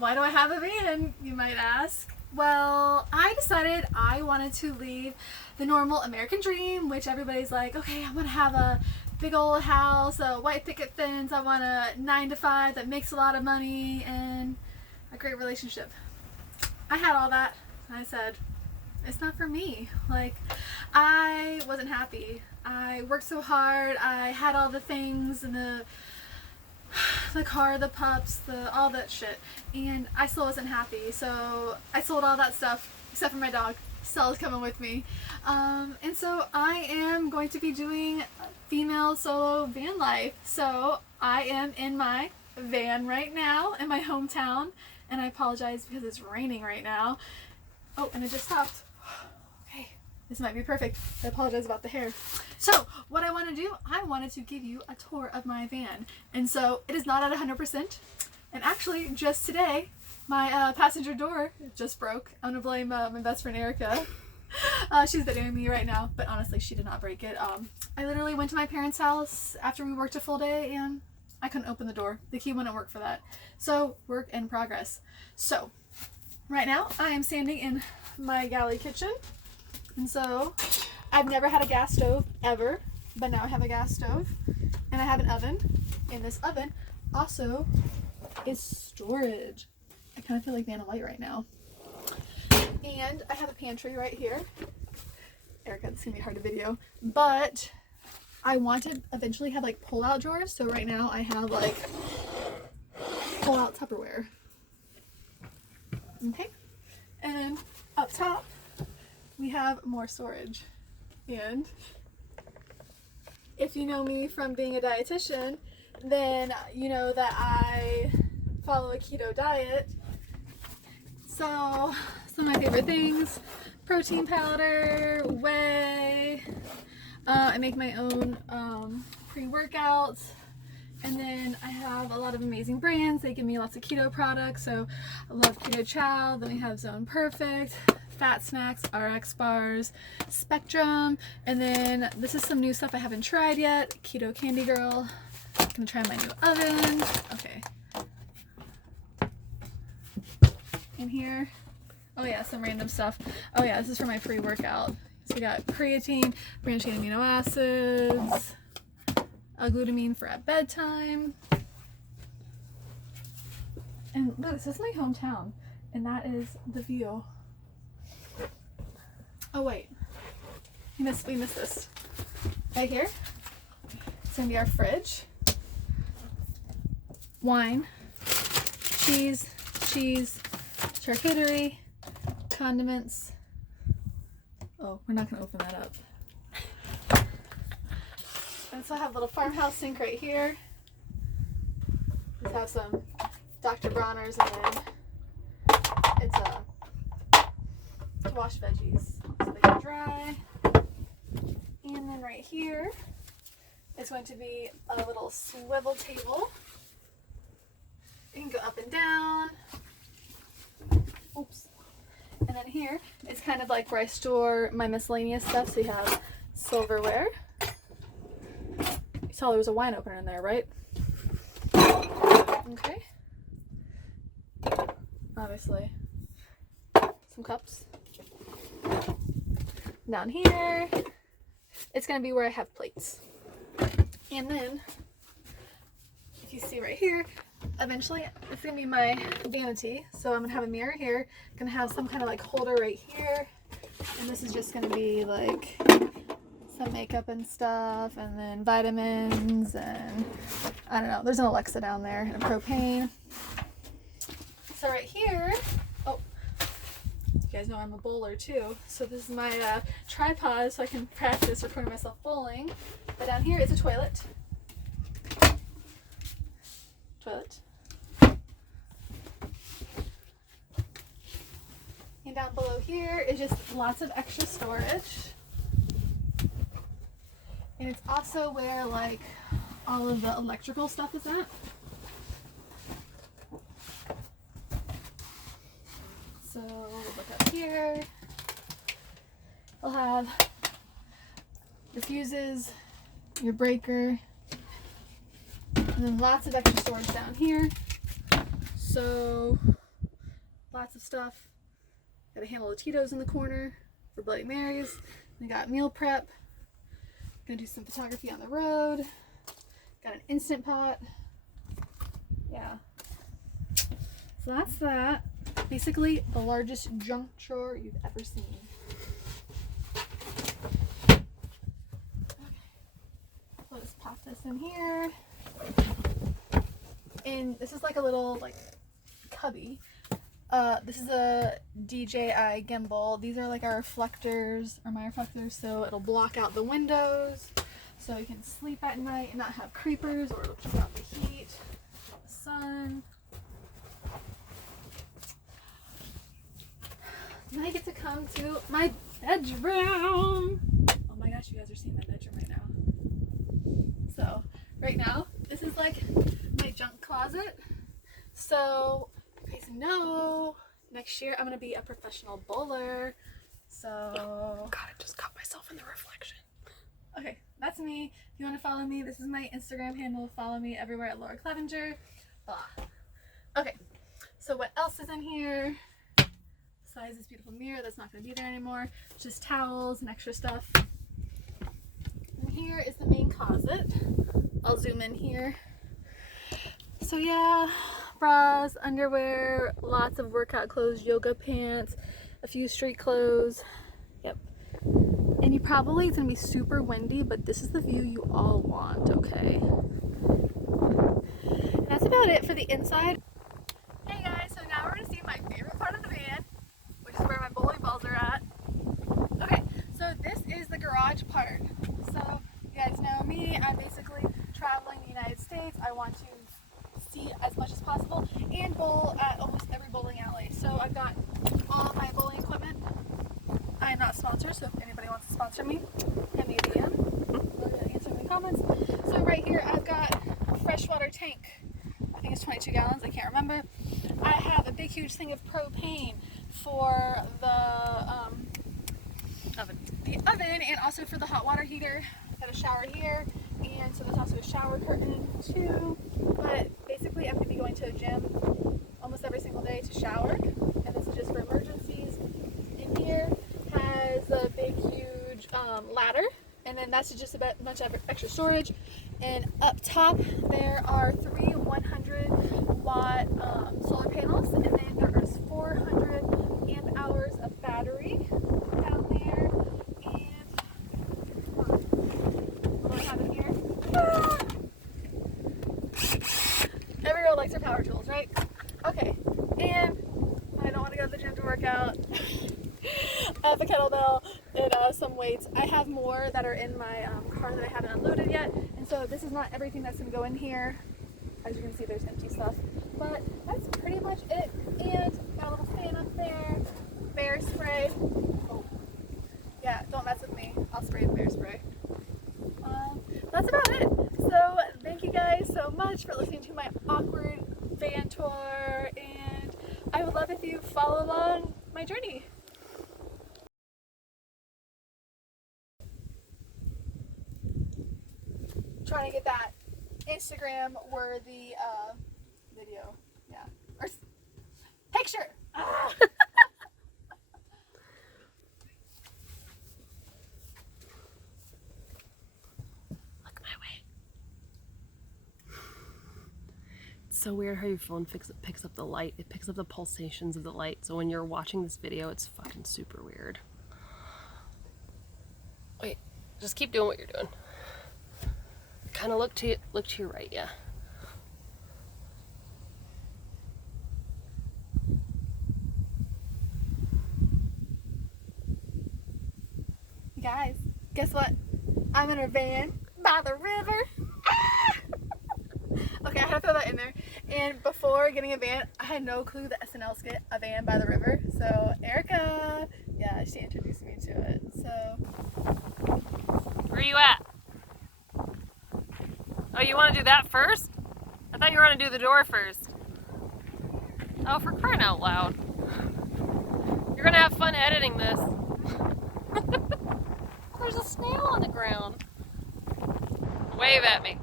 Why do I have a van, you might ask? Well, I decided I wanted to leave the normal American dream, which everybody's like, okay, I'm gonna have a big old house, a white picket fence, I want a 9-to-5 that makes a lot of money, and a great relationship. I had all that, and I said, it's not for me. Like, I wasn't happy. I worked so hard, I had all the things, and the car, the pups, all that shit, and I still wasn't happy. So I sold all that stuff except for my dog. Stella's coming with me, and so I am going to be doing female solo van life. So I am in my van right now in my hometown, and I apologize because it's raining right now. Oh, and it just stopped. Okay, this might be perfect. I apologize about the hair. So what I want to do, I wanted to give you a tour of my van. And so it is not at 100%. And actually just today, my passenger door just broke. I'm gonna blame my best friend Erica. She's videoing me right now, but honestly, she did not break it. I literally went to my parents' house after we worked a full day and I couldn't open the door. The key wouldn't work for that. So work in progress. So right now I am standing in my galley kitchen. And so I've never had a gas stove ever, but now I have a gas stove and I have an oven, and this oven also is storage. I kind of feel like Vanna White right now. And I have a pantry right here. Erica, it's gonna be hard to video, but I want to eventually have like pull-out drawers. So right now I have like pull-out Tupperware. Okay, and then up top we have more storage. And if you know me from being a dietitian, then you know that I follow a keto diet. So some of my favorite things: protein powder, whey. I make my own pre-workouts, and then I have a lot of amazing brands. They give me lots of keto products. So I love Keto Chow. Then we have Zone Perfect, Fat Snacks, RX bars, Spectrum, and then this is some new stuff I haven't tried yet. Keto Candy Girl. I'm gonna try my new oven. Okay. In here, oh yeah, some random stuff. Oh yeah, this is for my pre-workout. So we got creatine, branched chain amino acids, glutamine for at bedtime. And look, this is my hometown, and that is the view. Oh wait, we missed this. Right here, it's gonna be our fridge. Wine, cheese, charcuterie, condiments. Oh, we're not gonna open that up. And so I have a little farmhouse sink right here. Let's have some Dr. Bronner's, and then it's to wash veggies so they can dry. And then right here is going to be a little swivel table. You can go up and down. Oops. And then here is kind of like where I store my miscellaneous stuff. So you have silverware. You saw there was a wine opener in there, right? Okay. Obviously. Some cups. Down here, it's going to be where I have plates. And then, if you see right here, eventually it's going to be my vanity. So I'm going to have a mirror here. I'm going to have some kind of like holder right here. And this is just going to be like some makeup and stuff, and then vitamins, and I don't know. There's an Alexa down there and a propane. So right here, oh, you guys know I'm a bowler too. So this is my tripod so I can practice recording myself bowling. But down here is a toilet. And down below here is just lots of extra storage. And it's also where like all of the electrical stuff is at. So we'll look up here. We'll have the fuses, your breaker, and then lots of extra storage down here. So lots of stuff. Got a handle of Tito's in the corner for Bloody Marys. We got meal prep. Gonna do some photography on the road. Got an Instant Pot. Yeah. So that's that. Basically the largest junk drawer you've ever seen. Okay. Let's just pop this in here. And this is like a little like cubby. This is a DJI gimbal. These are like our reflectors, or my reflectors, so it'll block out the windows so you can sleep at night and not have creepers, or it'll keep out the heat, the sun. Then I get to come to my bedroom. Oh my gosh, you guys are seeing my bedroom right now. So right now, this is like my junk closet. So you guys know next year I'm gonna be a professional bowler. So God, I just caught myself in the reflection. Okay, that's me. If you want to follow me, this is my Instagram handle. Follow me everywhere at Lara Clevenger. Blah. Okay, so what else is in here? Besides this beautiful mirror that's not going to be there anymore, just towels and extra stuff. And here is the main closet. I'll zoom in here. So yeah, bras, underwear, lots of workout clothes, yoga pants, a few street clothes. Yep. And you probably, it's going to be super windy, but this is the view you all want, okay? And that's about it for the inside. Hey guys, so now we're going to see my favorite part of the van, which is where my bowling balls are at. Okay, so this is the garage part. So you guys know me, I'm basically traveling the United States. I want to see as much as possible and bowl at almost every bowling alley. So I've got all my bowling equipment. I am not sponsored, so if anybody wants to sponsor me, send me a DM. We'll answer in the comments. So right here I've got a freshwater tank. I think it's 22 gallons, I can't remember. I have a big huge thing of propane for the oven and also for the hot water heater. I've got a shower here, and so there's also a shower curtain too. But basically I'm going to be going to a gym almost every single day to shower, and this is just for emergencies. In here has a big huge ladder, and then that's just a bunch of extra storage. And up top there are 3 100-watt solar panels, and then there is 400 amp hours of battery down there. And what do I have in here? Every girl likes her power tools, right? Okay, and I don't want to go to the gym to work out. I have a kettlebell and some weights. I have more that are in my car that I haven't unloaded yet, and so this is not everything that's going to go in here. As you can see, there's empty stuff, but that's pretty much it. And got a little fan up there, bear spray. Oh, yeah, don't mess with me. I'll spray the bear spray. That's about it. So thank you guys so much for listening to my awkward van tour, and I would love if you follow along my journey. Trying to get that Instagram worthy video, yeah, or picture. Ah. Look my way. It's so weird how your phone picks up the light. It picks up the pulsations of the light. So when you're watching this video, it's fucking super weird. Wait, just keep doing what you're doing. Kind of look to your right, yeah. Guys, guess what? I'm in a van by the river. Ah! Okay, I had to throw that in there. And before getting a van, I had no clue that SNL skit, A Van by the River. So Erica, yeah, she introduced me to it. So where are you at? Oh, you want to do that first? I thought you were going to do the door first. Oh, for crying out loud. You're going to have fun editing this. There's a snail on the ground. Wave at me.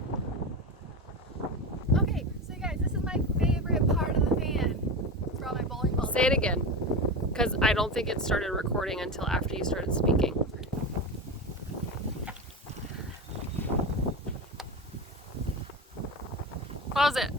okay, so you guys, this is my favorite part of the van. It's where all my bowling balls Say it again, because I don't think it started recording until after you started speaking. Close it.